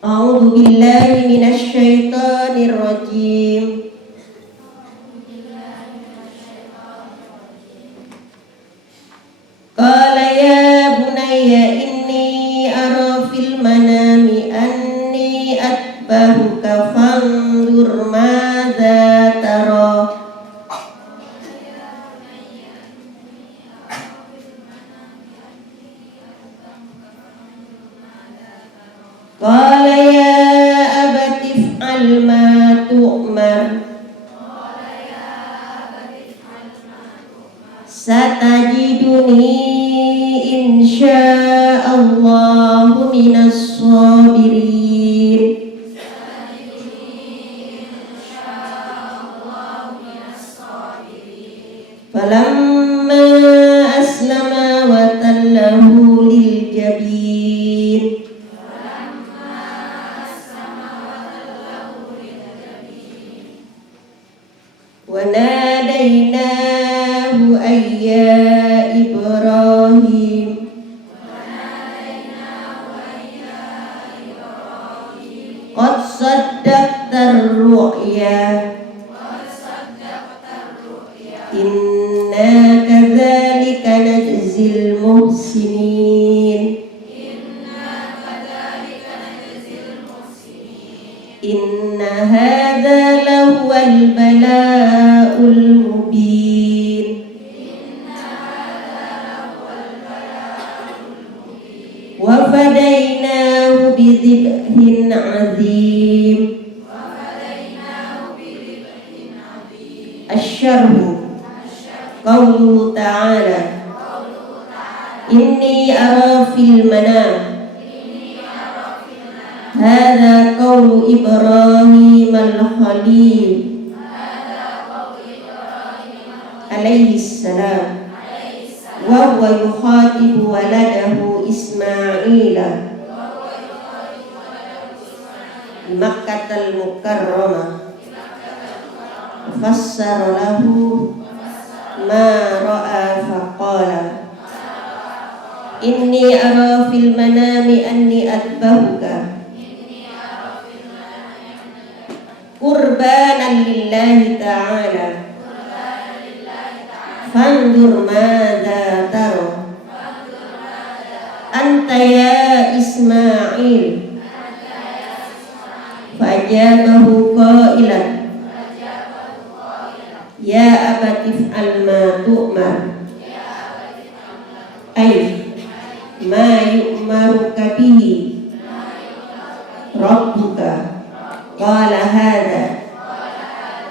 A'udzu billahi minasy syaithanir rajim. Qala ya bunayya inni ara fil manami anni atbahuka fanzur madza tara. Qala ya abati if'al ma tu'mar. Satajiduni insya'allahu minas sabirin. Falamma aslama wa tallahu lil jabin. Wa nadainahu ayya Ibrahim. Qad saddaqtar ru'ya. Inna kadzalika najzil muhsinin. Inna hadza lahuwal bala'ul mubin. Wa fadainahu bidhibhin azim. Asy-syarhu qauluhu ta'ala inni ara fil manam. Hadza qaulu Ibrahim al-Khalil alaihi salam wa huwa yukhatibu waladahu Ismaila Makkah al-Mukarramah. Fassara lahu ma ra'a faqala inni ara fil manami anni atbahuka qurbanan lillahi ta'ala fanzur madza tara. Anta ya Ismail. Fajabahu qailan ya abati if'al ma tu'mar. Ay ma yu'maruka bihi rabbuka. Qala hadza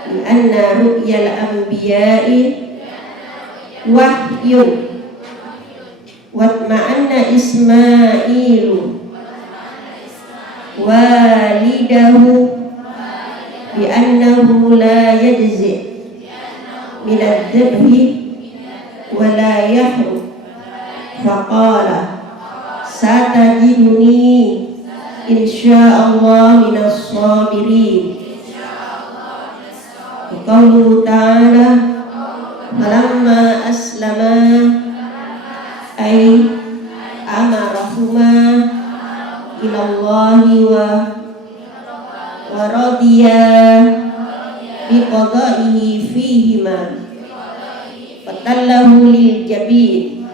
li anna ru'yal anbiya'i wahyun watma'anna Ismailu walidahu bi annahu la yajzi min ad-dhabhi wa la yahrum. Faqala satajiduni insya'allah minas sabirin. Qauluhu ta'ala falamma aslama ay amarahuma ilallahi wa radiya biqada'ihi fihima fatallahu lil jabin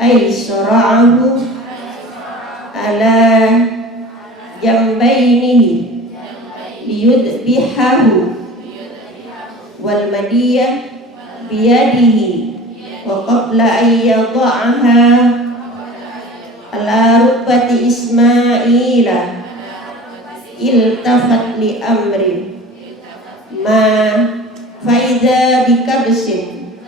ay sara'ahu ala jambainihi liyudbihahu wal madiyah biyadihi wa qabla an yada'aha ala rukbati Ismaila iltafat li amri ma faidha bikabsin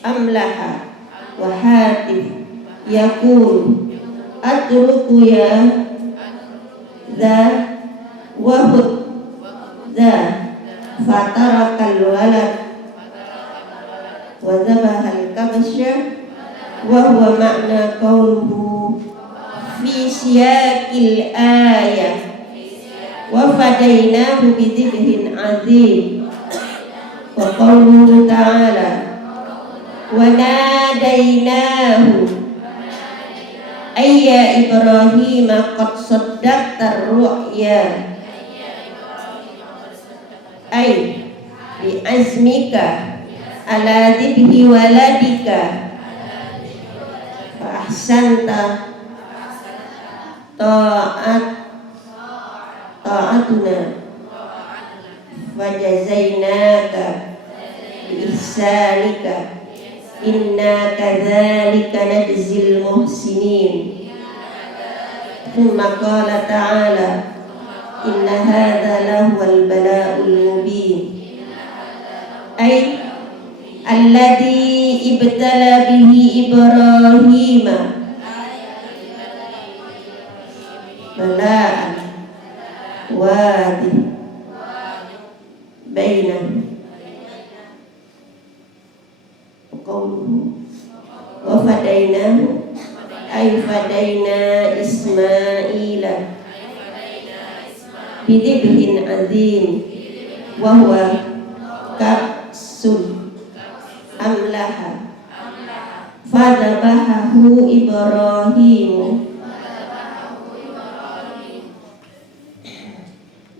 amlaha wa hatif yakul atruku ya dha wahud dha fatarakal walad wa dhabahal kabsya wa huwa ma'na qawluhu fi siyaqil ayah wa fadainahu bidhibhin azim. Wa qawluhu ta'ala wa nadainahu ayya Ibrahim qad saddaqta ru'ya ay bi azmika ala dhibhi waladika fa ahsanta ta'atuna wa jazainaka bi ihsanika inna kadzalika najzil muhsinin. Thumma qala ta'ala inna hadza lahuwal bala'ul mubin ay alladzi ibtala bihi Ibrahima bala'an wadi baina qawluhu wa fadainahu ay fadaina Ismaila bidibhin azim wa huwa kapsun amlaha fadabahahu Ibrahimu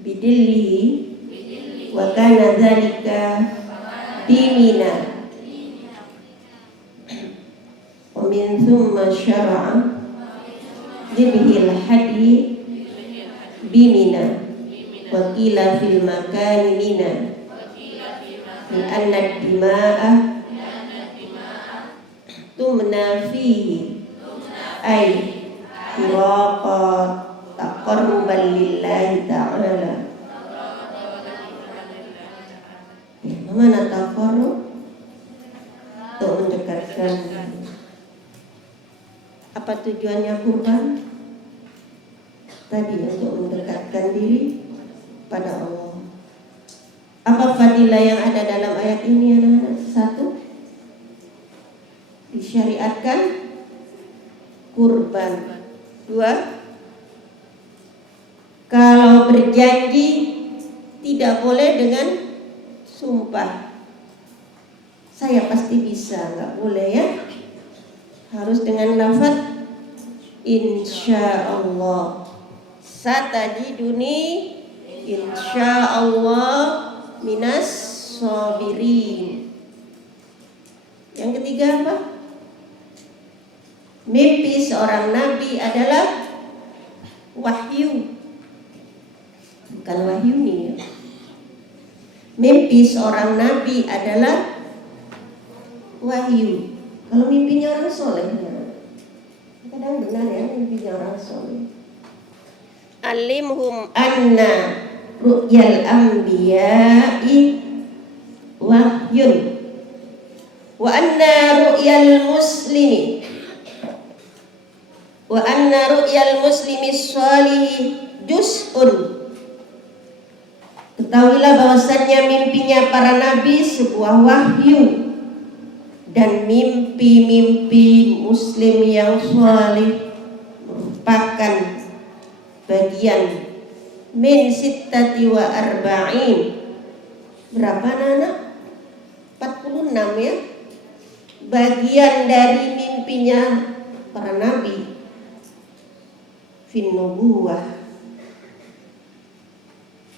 bidillihi wa kana dzalika bimina wa min thumma syara'a dzibhil hadi bimina wa qila fil makani mina li anna dima'a tumna fihi ay turaqat taqarruban lillahi ta'ala. Mana taqarrub? Untuk mendekatkan. Apa tujuannya kurban? Tadi untuk mendekatkan diri pada Allah. Apa fadilah yang ada dalam ayat ini anak-anak? Satu, disyariatkan kurban. Dua, kalau berjanji tidak boleh dengan sumpah. Saya pasti bisa, nggak boleh ya. Harus dengan lafaz insya Allah. Satajiduni insya Allah minas sabirin. Yang ketiga apa? Mimpi seorang nabi adalah wahyu. Bukan wahyu nih ya. Mimpi seorang nabi adalah wahyu. Kalau mimpinya orang soleh ya. Kadang benar ya mimpinya orang soleh. Alimhum anna ru'yal anbiya'i wahyun wa anna ru'yal muslimi sholihi juz'un. Ketahuilah bahwasannya mimpinya para nabi sebuah wahyu, dan mimpi-mimpi muslim yang salih merupakan bagian min sittati wa arba'in. Berapa anak? 46 ya. Bagian dari mimpinya para nabi fin nubuwah.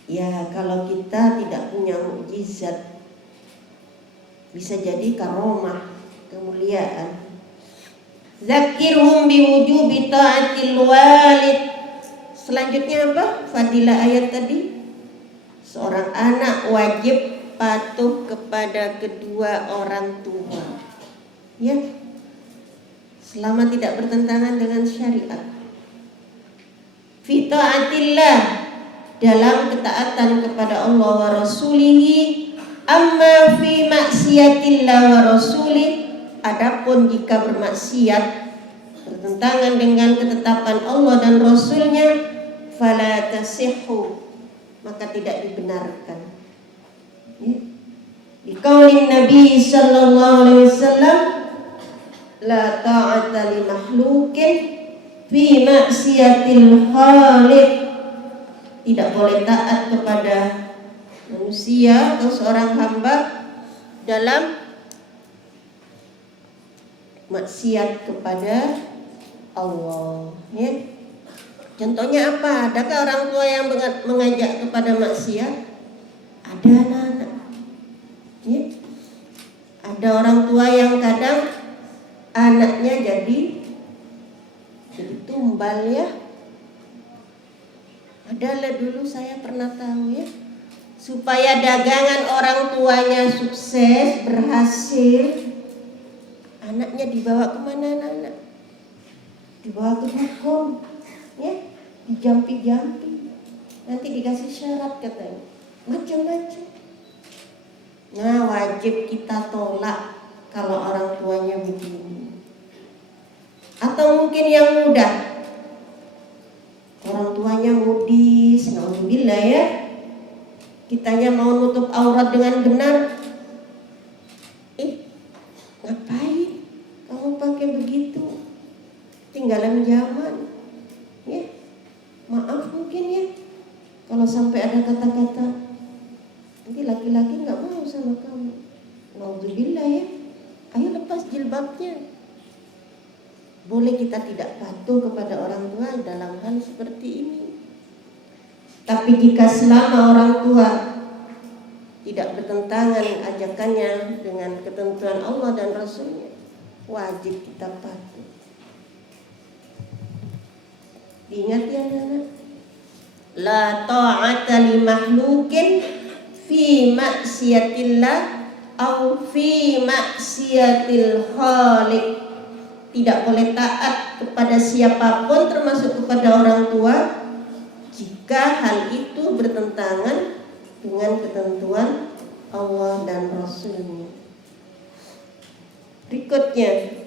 Ya, kalau kita tidak punya mukjizat, bisa jadi karomah, kemuliaan. Zakirhum biwujubi ta'atil walid. Selanjutnya apa? Fadilah ayat tadi. Seorang anak wajib patuh kepada kedua orang tua. Ya. Selama tidak bertentangan dengan syariat. Fi ta'atillah, dalam ketaatan kepada Allah wa rasulihi. Amma fi maksiatillah wa rasulih, adapun jika bermaksiat bertentangan dengan ketetapan Allah dan Rasulnya, fala tasihhu, maka tidak dibenarkan. Di qaulin Nabi sallallahu alaihi wasallam, la ta'ata li makhluqin fi maksiatil khaliq, tidak boleh taat kepada manusia atau seorang hamba dalam maksiat kepada Allah, ya. Contohnya apa? Adakah orang tua yang mengajak kepada maksiat? Ada anak-anak, ya. Ada orang tua yang kadang anaknya jadi tumbal, ya. Adalah dulu saya pernah tahu, ya. Supaya dagangan orang tuanya sukses, berhasil, anaknya dibawa kemana anak-anak? Dibawa ke dukun, ya, dijampi-jampi, nanti dikasih syarat katanya, macam-macam. Nah, wajib kita tolak kalau orang tuanya begini. Atau mungkin yang mudah, orang tuanya modis, naudzubillah, ya. Kitanya mau nutup aurat dengan benar. Ngapain kamu pakai begitu? Tinggalan zaman, ya. Maaf mungkin, ya, kalau sampai ada kata-kata nanti laki-laki nggak mau sama kamu, naudzubillah, ya. Ayo lepas jilbabnya. Boleh kita tidak patuh kepada orang tua dalam hal seperti ini. Tapi jika selama orang tua tidak bertentangan ajakannya dengan ketentuan Allah dan Rasulnya, wajib kita patuh. Diingat, ya anak-anak, la ta'ata li makhlukin fi maksiatillah au fi maksiatil khaliq. Tidak boleh taat kepada siapapun termasuk kepada orang tua jika hal itu bertentangan dengan ketentuan Allah dan Rasulnya. Berikutnya,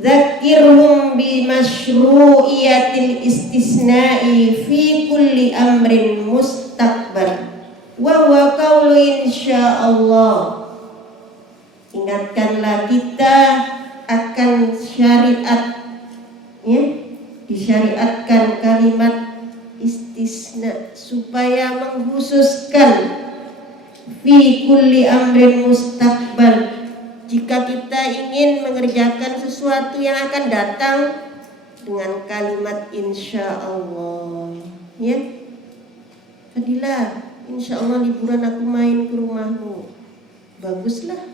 Zakirhum bi masyru'iyatil istisna'i fi kulli amrin mustaqbal wa huwa qawlu insyaallah. Ingatkanlah kita akan syariat, ya, disyariatkan kalimat istisna supaya mengkhususkan fi kulli amrin mustaqbal. Jika kita ingin mengerjakan sesuatu yang akan datang dengan kalimat insyaallah, ya. Fadilah, insyaallah liburan aku main ke rumahmu. Baguslah.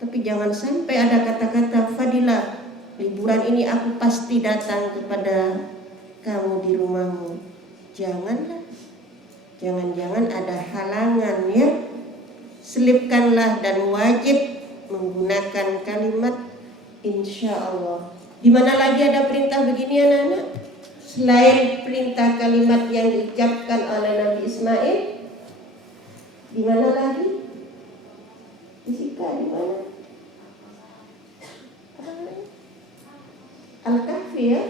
Tapi jangan sampai ada kata-kata Fadilah, liburan ini aku pasti datang kepada kamu di rumahmu. Janganlah. Jangan-jangan ada halangan, ya. Selipkanlah dan wajib menggunakan kalimat insyaallah. Di mana lagi ada perintah begini, anak-anak? Selain perintah kalimat yang diucapkan oleh Nabi Ismail, di mana lagi? Fisika di mana? Al-Kahfi, ya.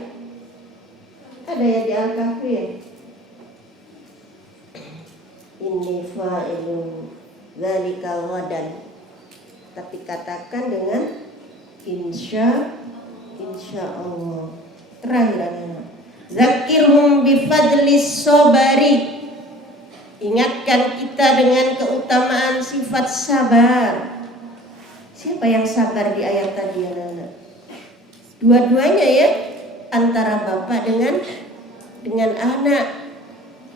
Ada ya di Al-Kahfi, ya. Inni fa'ilun dzalika ghadan. Tapi katakan dengan insyaallah. Terakhir, anak-anak, zakirhum bifadlis sabari. Ingatkan kita dengan keutamaan sifat sabar. Siapa yang sabar di ayat tadi, anak-anak? Dua-duanya, ya, antara bapak dengan anak,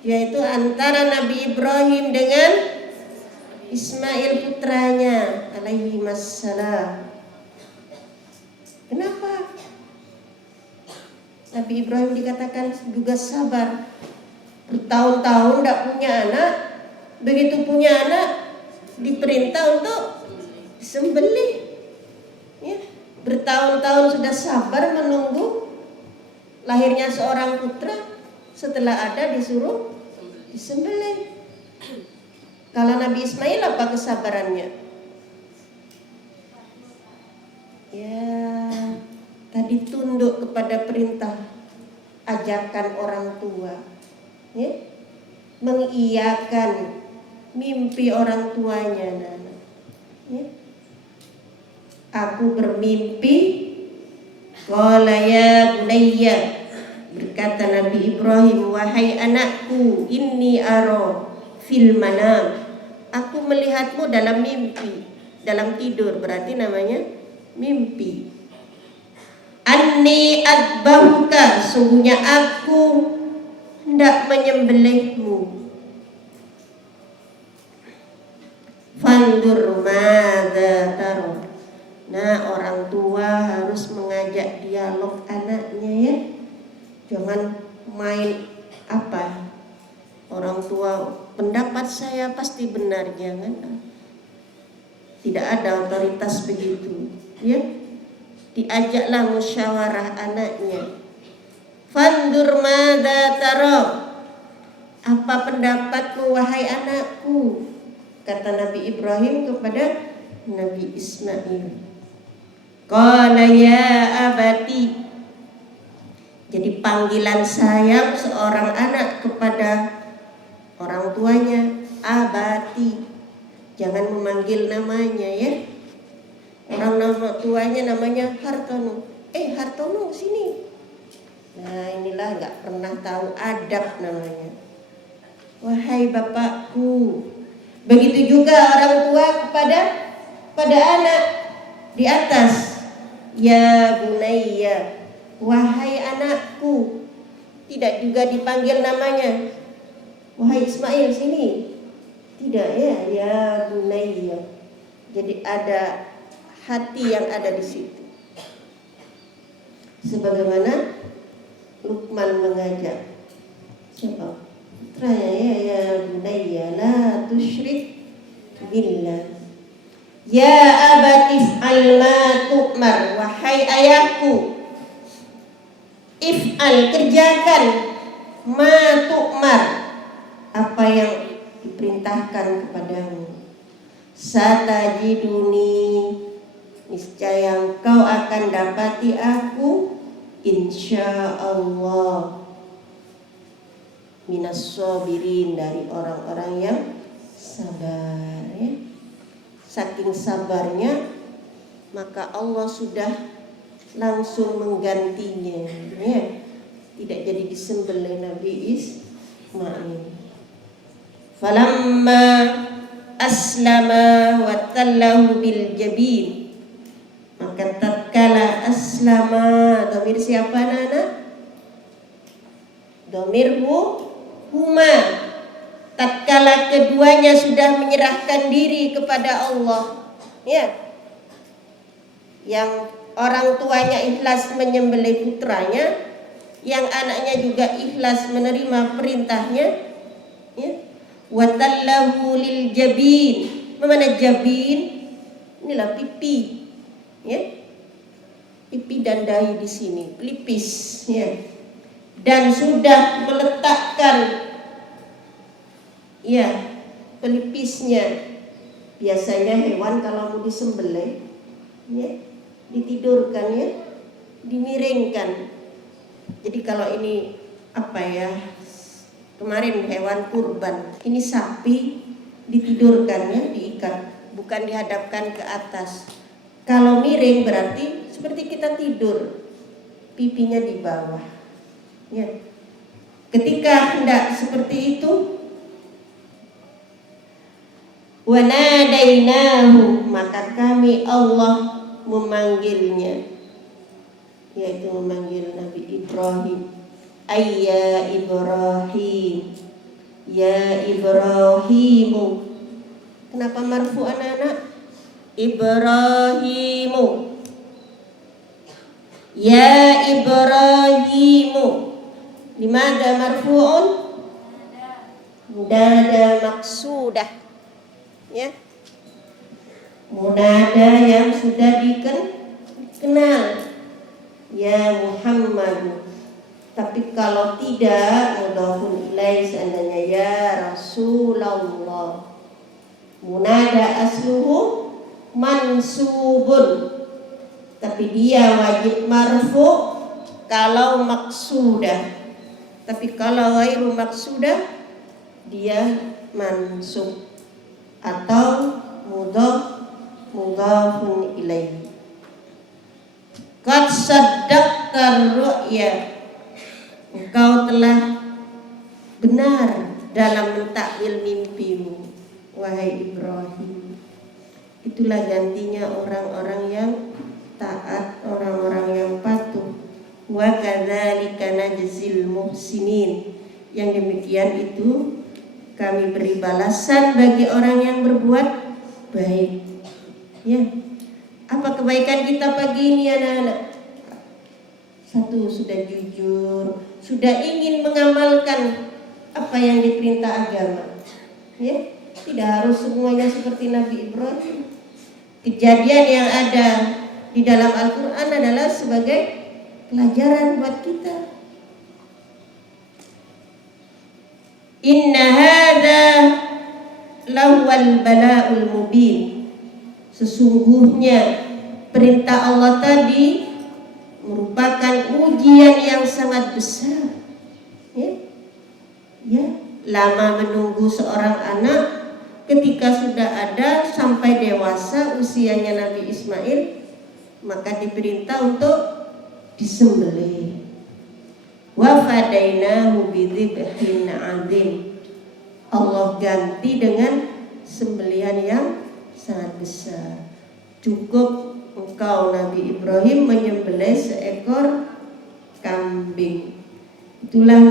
yaitu antara Nabi Ibrahim dengan Ismail putranya alaihi wassalam. Kenapa Nabi Ibrahim dikatakan juga sabar? Bertahun-tahun tidak punya anak, begitu punya anak diperintah untuk sembelih, ya. Bertahun-tahun sudah sabar menunggu lahirnya seorang putra, setelah ada disuruh disembelih. Kalau Nabi Ismail apa kesabarannya? Ya, tadi tunduk kepada perintah ajakan orang tua, ya, mengiyakan mimpi orang tuanya, ya. Aku bermimpi, qala ya bunayya, berkata Nabi Ibrahim, wahai anakku, inni ara fil manam, aku melihatmu dalam mimpi. Dalam tidur berarti namanya mimpi. Anni adbahuka, sungguhnya aku hendak menyembelihmu. Fandur madza taro. Nah, orang tua harus mengajak dialog anaknya ya. Jangan main apa? Orang tua pendapat saya pasti benar, jangan. Tidak ada otoritas begitu, ya. Diajaklah musyawarah anaknya. Fandur madza taro. Apa pendapatmu wahai anakku? Kata Nabi Ibrahim kepada Nabi Ismail. Qala ya abati. Jadi panggilan sayang seorang anak kepada orang tuanya, abati. Jangan memanggil namanya ya. Orang nama tuanya namanya Hartono. Hartono sini. Nah, inilah nggak pernah tahu adab namanya. Wahai bapakku. Begitu juga orang tua pada anak di atas. Ya bunayya, wahai anakku. Tidak juga dipanggil namanya. Wahai Ismail sini. Tidak ya bunayya. Jadi ada hati yang ada di situ. Sebagaimana Luqman mengajak siapa? Putranya ya bunayya la tusyrik billah. Ya abati if'al ma tu'mar, wahai ayahku, if'al, kerjakan, ma tu'mar, apa yang diperintahkan kepadamu. Satajiduni, niscaya engkau akan dapati aku insyaallah minas sabirin, dari orang-orang yang sabar ya. Saking sabarnya maka Allah sudah langsung menggantinya ya. Tidak jadi disembelih Nabi Ismail. Falamma aslama wa tallahu bil jabin, maka tatkala aslama, dhamir siapa nana? Dhamir huma. Tatkala keduanya sudah menyerahkan diri kepada Allah ya. Yang orang tuanya ikhlas menyembelih putranya, yang anaknya juga ikhlas menerima perintahnya ya. Watallahu lil jabin. Mana jabin? Inilah pipi ya. Pipi dan dahi di sini, pelipis ya. Dan sudah meletakkan ya pelipisnya. Biasanya hewan kalau mau disembelih ya, ditidurkan ya, dimiringkan. Jadi kalau ini apa ya, kemarin hewan kurban, ini sapi, ditidurkan ya, diikat, bukan dihadapkan ke atas. Kalau miring berarti seperti kita tidur, pipinya di bawah ya. Ketika hendak seperti itu, wa nadainahu, maka kami Allah memanggilnya, yaitu memanggil Nabi Ibrahim. Ayya Ibrahim, ya Ibrahimu. Kenapa marfu anak-anak? Ibrahimu, ya Ibrahimu. Limada marfu'un? Munada maksudah ya. Munada yang sudah dikenal, ya Muhammad. Tapi kalau tidak, mudhafun ilaih, seandainya ya Rasulullah, munada asluhu mansubun, tapi dia wajib marfu kalau maksudah. Tapi kalau ghairu maksudah, dia mansub atau mudhafun ilaih. Qad saddaqta ru'ya, engkau telah benar dalam mentakwil mimpimu, wahai Ibrahim. Itulah gantinya orang-orang yang taat, orang-orang yang patuh. Wa kadzalika najzil muhsinin. Yang demikian itu kami beri balasan bagi orang yang berbuat baik. Ya. Apa kebaikan kita pagi ini anak-anak? Satu, sudah jujur, sudah ingin mengamalkan apa yang diperintah agama. Ya, tidak harus semuanya seperti Nabi Ibrahim. Kejadian yang ada di dalam Al-Quran adalah sebagai pelajaran buat kita. Inna hadza lahuwal bala'ul mubin. Sesungguhnya perintah Allah tadi merupakan ujian yang sangat besar. Ya, lama menunggu seorang anak, ketika sudah ada sampai dewasa usianya Nabi Ismail, maka diperintah untuk disembelih. Wa fadainahu bidzibhin 'adzim. Allah ganti dengan sembelihan yang sangat besar. Cukup engkau Nabi Ibrahim menyembelih seekor kambing. Itulah